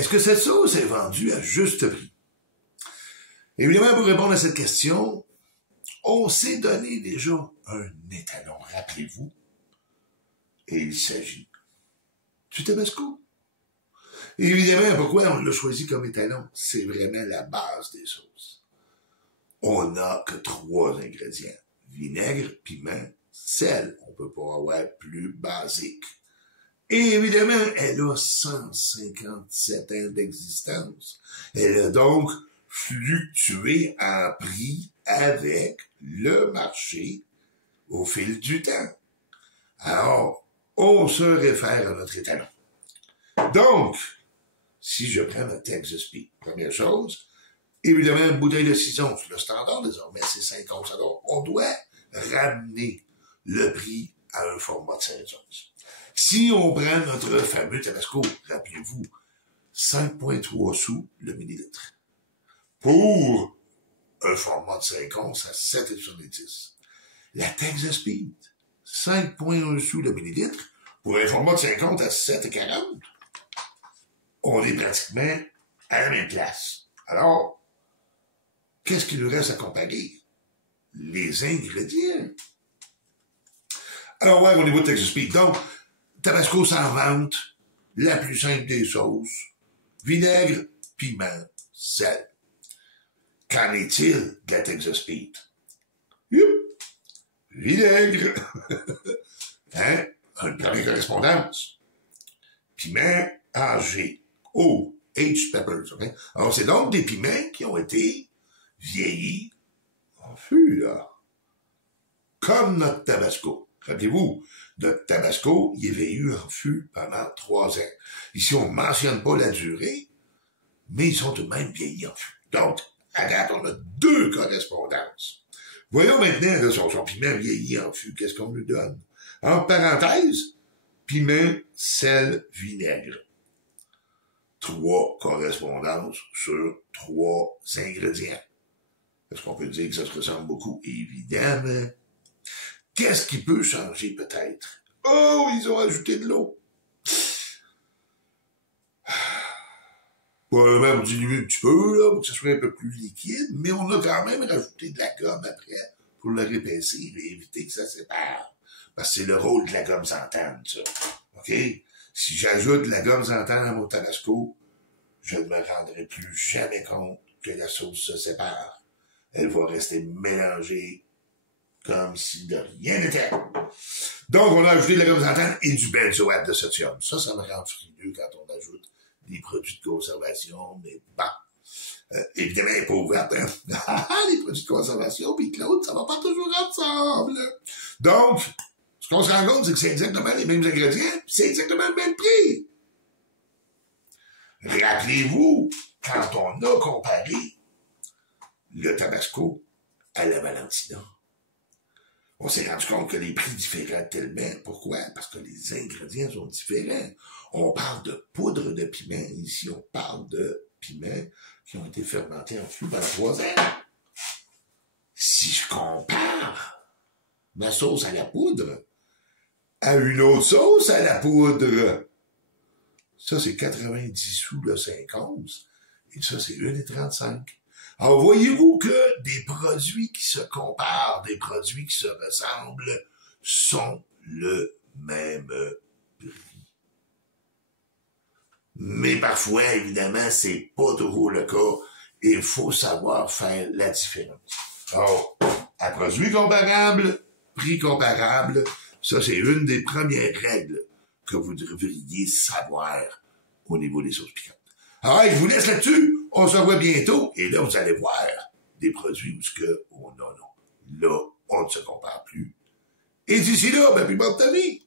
est-ce que cette sauce est vendue à juste prix? Évidemment, pour répondre à cette question, on s'est donné déjà un étalon, rappelez-vous, et il s'agit du Tabasco. Évidemment, pourquoi on l'a choisi comme étalon? C'est vraiment la base des sauces. On n'a que 3 ingrédients. Vinaigre, piment, sel. On peut pas avoir plus basique. Et évidemment, elle a 157 ans d'existence. Elle a donc fluctué en prix avec le marché au fil du temps. Alors, on se réfère à notre étalon. Donc, si je prends notre Texas Pete, première chose, évidemment, une bouteille de 6 onces, le standard désormais, c'est 5 onces. Alors, on doit ramener le prix à un format de 16 onces. Si on prend notre fameux Tabasco, rappelez-vous, 5,3 sous le millilitre. Pour un format de 5 onces à 7,70. La Texas Pete, 5,1 sous le millilitre, pour un format de 5 onces à 7,40. On est pratiquement à la même place. Alors, qu'est-ce qu'il nous reste à comparer? Les ingrédients. Alors, ouais, au niveau de Texas Pete, donc, Tabasco sans vente, la plus simple des sauces, vinaigre, piment, sel. Qu'en est-il de la Texas Pete? Vinaigre. Hein? Une première correspondance. Piment âgé. Oh, aged peppers. Okay? Alors, c'est donc des piments qui ont été vieillis en fût, là. Comme notre Tabasco. Rappelez-vous, notre Tabasco, il est vieilli en fût pendant 3 ans. Ici, on ne mentionne pas la durée, mais ils sont tout de même vieillis en fût. Donc, à date, on a 2 correspondances. Voyons maintenant là, son piment vieilli en fût. Qu'est-ce qu'on nous donne? En parenthèse, piment, sel, vinaigre. 3 correspondances sur 3 ingrédients. Est-ce qu'on peut dire que ça se ressemble beaucoup? Évidemment. Qu'est-ce qui peut changer peut-être? Oh, ils ont ajouté de l'eau. Probablement pour diminuer un petit peu, là, pour que ce soit un peu plus liquide, mais on a quand même rajouté de la gomme après pour le répaissir et éviter que ça sépare. Parce que c'est le rôle de la gomme Santane, ça. OK? Si j'ajoute de la gomme Santane à mon Tabasco, je ne me rendrai plus jamais compte que la sauce se sépare. Elle va rester mélangée comme si de rien n'était. Donc, on a ajouté de la gomme Santane et du benzoate de sodium. Ça me rend frileux quand on ajoute des produits de conservation, mais bon. Évidemment, elle n'est pas ouverte, hein. Les produits de conservation, puis Claude, ça va pas toujours ensemble. Donc, ce qu'on se rend compte, c'est que c'est exactement les mêmes ingrédients, puis c'est exactement le même prix. Rappelez-vous, quand on a comparé le Tabasco à la Valentina, on s'est rendu compte que les prix différaient tellement. Pourquoi? Parce que les ingrédients sont différents. On parle de poudre de piment. Ici, on parle de piments qui ont été fermentés en fût pendant 3 ans. Si je compare ma sauce à la poudre à une autre sauce à la poudre, ça, c'est 90 sous le 5 onces. Et ça, c'est 1,35. Alors, voyez-vous que des produits qui se comparent, des produits qui se ressemblent, sont le même prix. Mais parfois, évidemment, c'est pas toujours le cas. Il faut savoir faire la différence. Alors, à produits comparables, prix comparable, ça, c'est une des premières règles que vous devriez savoir au niveau des sauces piquantes. Alors, je vous laisse là-dessus. On se revoit bientôt. Et là, vous allez voir des produits où ce que, oh non, là, on ne se compare plus. Et d'ici là, ben, puis bonne ta vie.